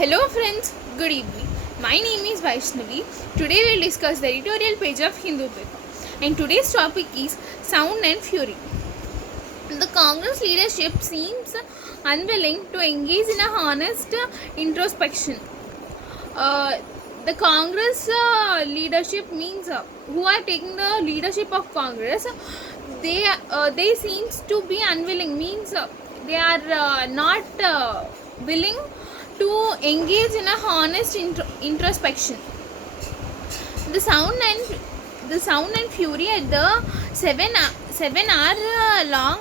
Hello friends, good evening. My name is Vaishnavi. Today we will discuss the editorial page of Hindu paper. And today's topic is Sound and Fury. The Congress leadership seems unwilling to engage in a honest introspection. The Congress leadership means who are taking the leadership of Congress. They seems to be unwilling, means they are not willing to engage in a honest introspection. The sound and fury at the 7 hour long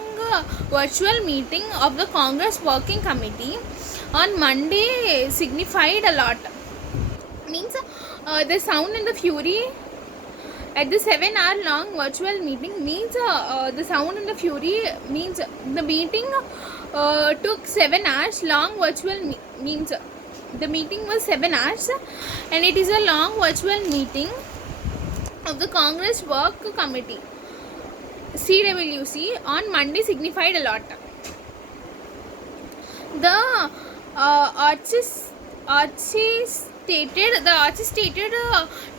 virtual meeting of the Congress Working Committee on Monday signified a lot. Means the sound and the fury at the 7 hour long virtual meeting means the sound and the fury means the meeting took 7 hours long virtual means the meeting was 7 hours and it is a long virtual meeting of the Congress Work Committee CWC on Monday signified a lot. The artist stated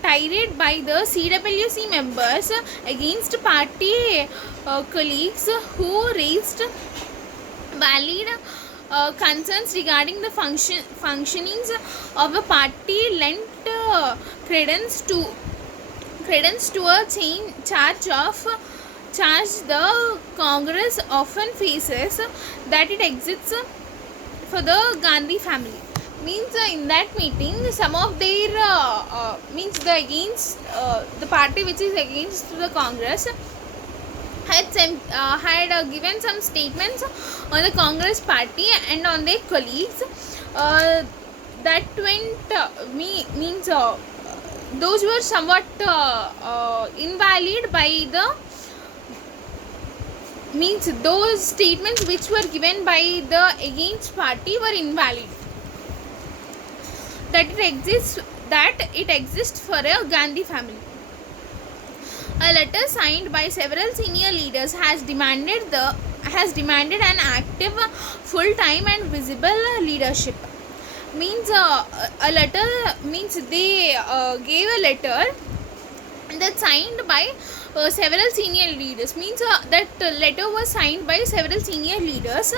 tirade by the CWC members against party colleagues who raised valid concerns regarding the functionings of a party lent credence to a charge the Congress often faces that it exists for the Gandhi family. Means in that meeting some of their means the against the party which is against the Congress had given some statements on the Congress party and on their colleagues that went means those were somewhat invalid by the means those statements which were given by the against party were invalid. That it exists for a Gandhi family. A letter signed by several senior leaders has demanded an active, full-time and visible leadership. Means a letter means they gave a letter that signed by several senior leaders. Means that letter was signed by several senior leaders.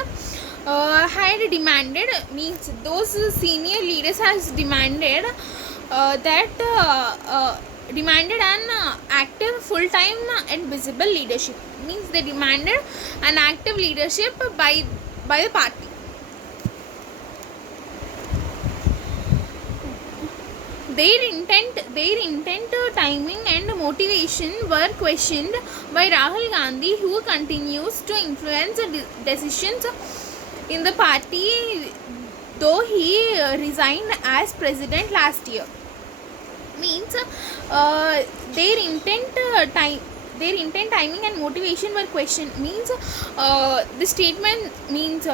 Had demanded means those senior leaders has demanded demanded an active, full-time and visible leadership. Means they demanded an active leadership by the party. Their intent, timing and motivation were questioned by Rahul Gandhi, who continues to influence decisions in the party, though he resigned as president last year. Means their intent, timing and motivation were questioned. Means the statement means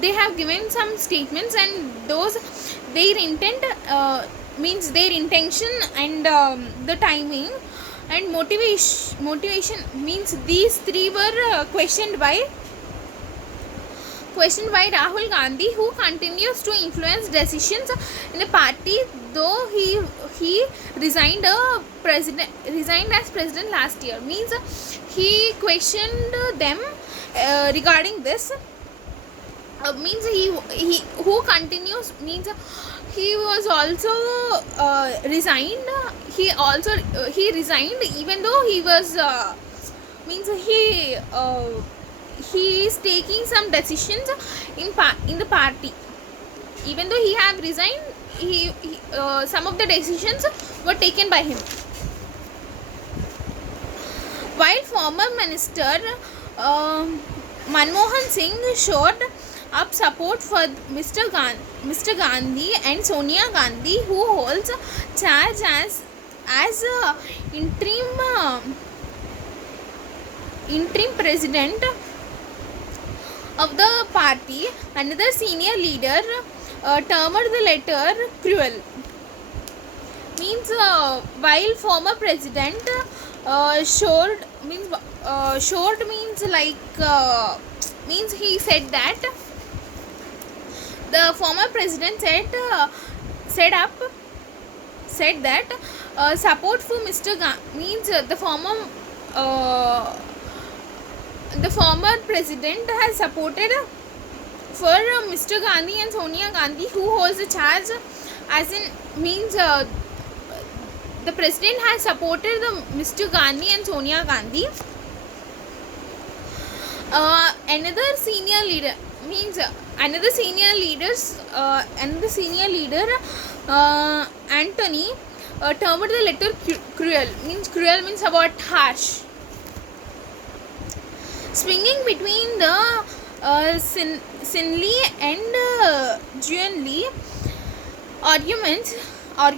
they have given some statements and those their intent means their intention and the timing and motivation means these three were questioned by Rahul Gandhi, who continues to influence decisions in the party, though he resigned as president last year. Means he questioned them regarding this. Means he who continues means he was also resigned. He resigned even though he was means he is taking some decisions in the party. Even though he have resigned, he some of the decisions were taken by him. While former minister Manmohan Singh showed up support for Mr. Gandhi and Sonia Gandhi, who holds charge as interim president of the party, another senior leader termed the letter cruel. Means while former president showed means like means he said that The former president said that support for Mr. means the former president has supported for Mr. Gandhi and Sonia Gandhi, who holds the charge, as in means the president has supported Mr. Gandhi and Sonia Gandhi. Another senior leader, Anthony, termed the letter cruel. Cruel means about harsh. Swinging between the Sinley and Juanly arguments at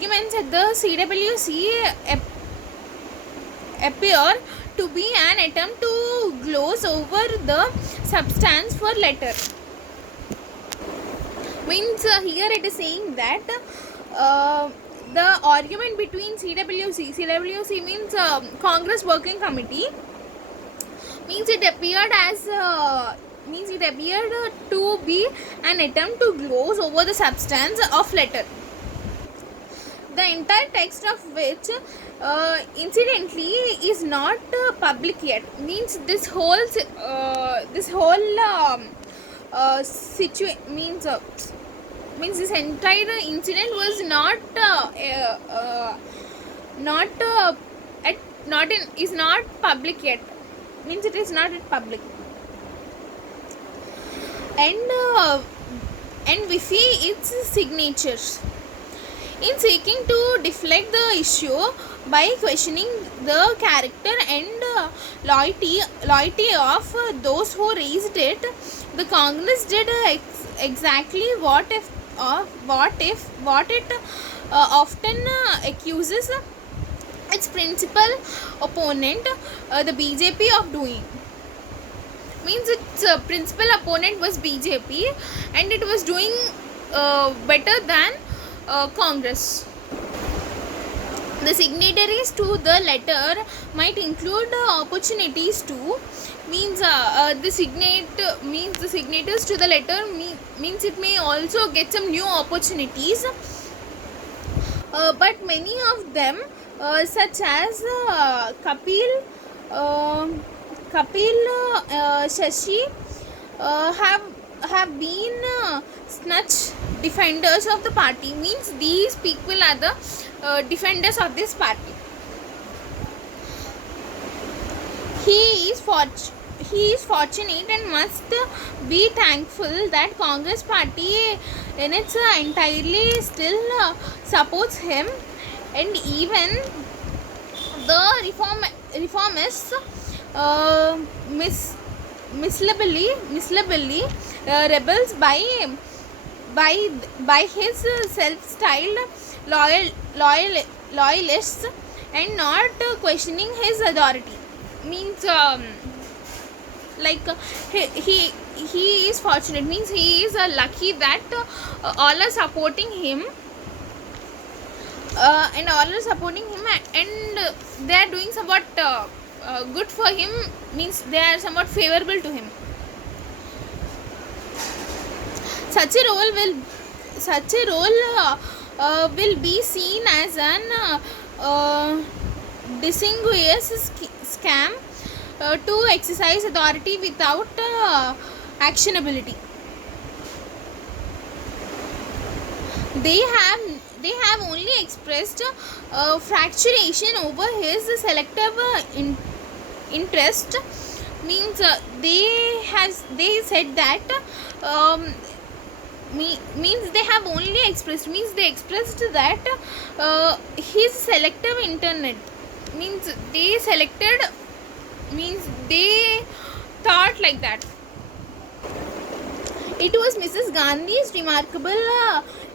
the CWC appear to be an attempt to gloss over the substance for letter. Here it is saying that the argument between CWC means Congress Working Committee, means it appeared to be an attempt to gloss over the substance of letter, the entire text of which incidentally is not public yet. Means this whole this entire incident was is not public yet. Means it is not at public. And with its signatures, in seeking to deflect the issue by questioning the character and loyalty of those who raised it, the Congress did exactly what it often accuses its principal opponent, the BJP, of doing. Means its principal opponent was BJP, and it was doing better than Congress. The signatories to the letter might include opportunities too. Means the signators to the letter means it may also get some new opportunities. But many of them, such as Kapil Shashi, have been snatch defenders of the party. Means these people are the defenders of this party. He is fortunate and must be thankful that Congress party in its entirely still supports him, and even the reformists mislably rebels by his self-styled loyalists and not questioning his authority. Means he is fortunate, means he is lucky that all are supporting him, and they are doing somewhat good for him. Means they are somewhat favorable to him. Such a role will be seen as an distinguished scam to exercise authority without actionability. They have only expressed fracturation over his selective interest. Means they said that means they have only expressed, means they expressed that his selective internet, means they selected, means they thought like that. It was Mrs. Gandhi's remarkable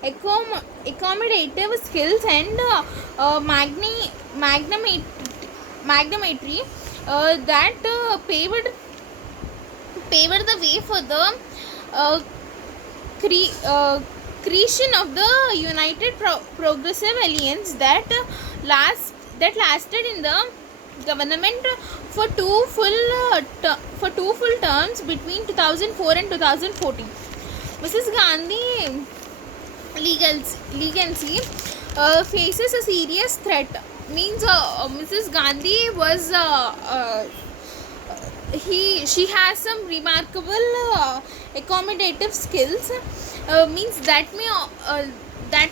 accommodative skills and magnanimity that paved the way for the creation of the United Progressive Alliance that lasted in the government for two full terms between 2004 and 2014. Mrs. Gandhi legacy faces a serious threat. Means Mrs. Gandhi was she has some remarkable accommodative skills. Means that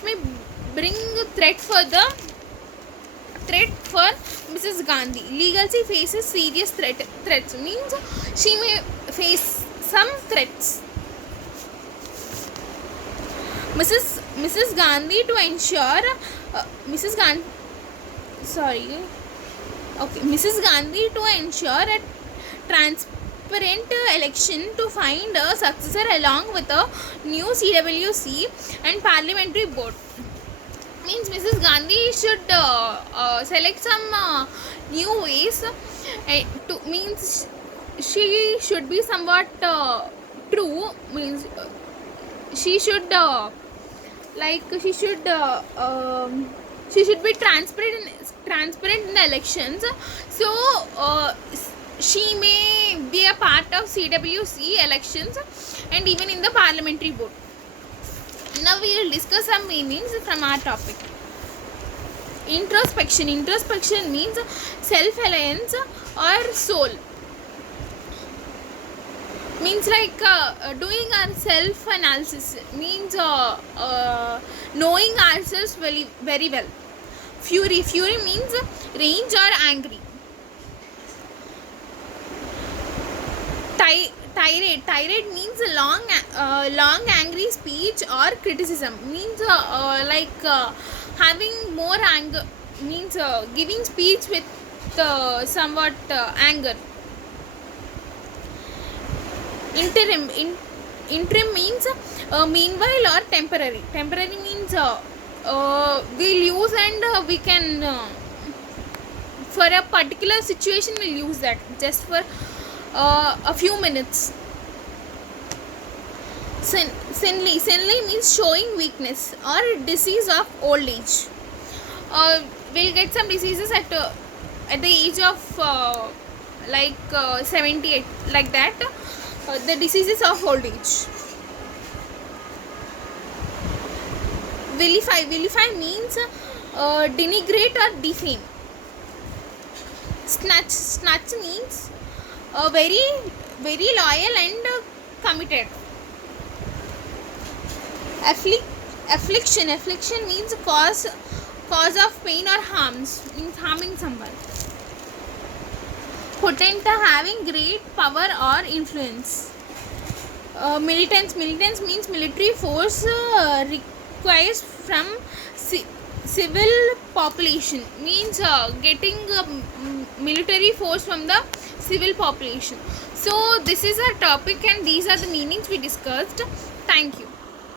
may bring threat for Mrs. Gandhi. Legacy faces serious threats. Means she may face some threats. Mrs. Gandhi to ensure Mrs. Gandhi Mrs. Gandhi to ensure a transparent election to find a successor along with a new CWC and parliamentary board. Means Mrs. Gandhi should select some new ways to means she should be somewhat true. Means she should she should be transparent in the elections. So she may be a part of CWC elections and even in the parliamentary board. Now we will discuss some meanings from our topic. Introspection means self-reliance or soul. Means like doing our self-analysis. Means knowing ourselves very, very well. Fury means rage or angry. Tirade means long angry speech or criticism. Means having more anger. Means giving speech with somewhat anger. Interim means meanwhile or temporary. Temporary means we'll use and we can for a particular situation we'll use that just for a few minutes. Senile means showing weakness or disease of old age. We'll get some diseases at the age of 78, like that. The diseases of old age. Vilify means denigrate or defame. Snatch means very, very loyal and committed. Affliction means cause of pain or harms, means harming someone. Potent, having great power or influence. Militants means military force requires from civil population. Means getting military force from the civil population. So this is our topic and these are the meanings we discussed. Thank you.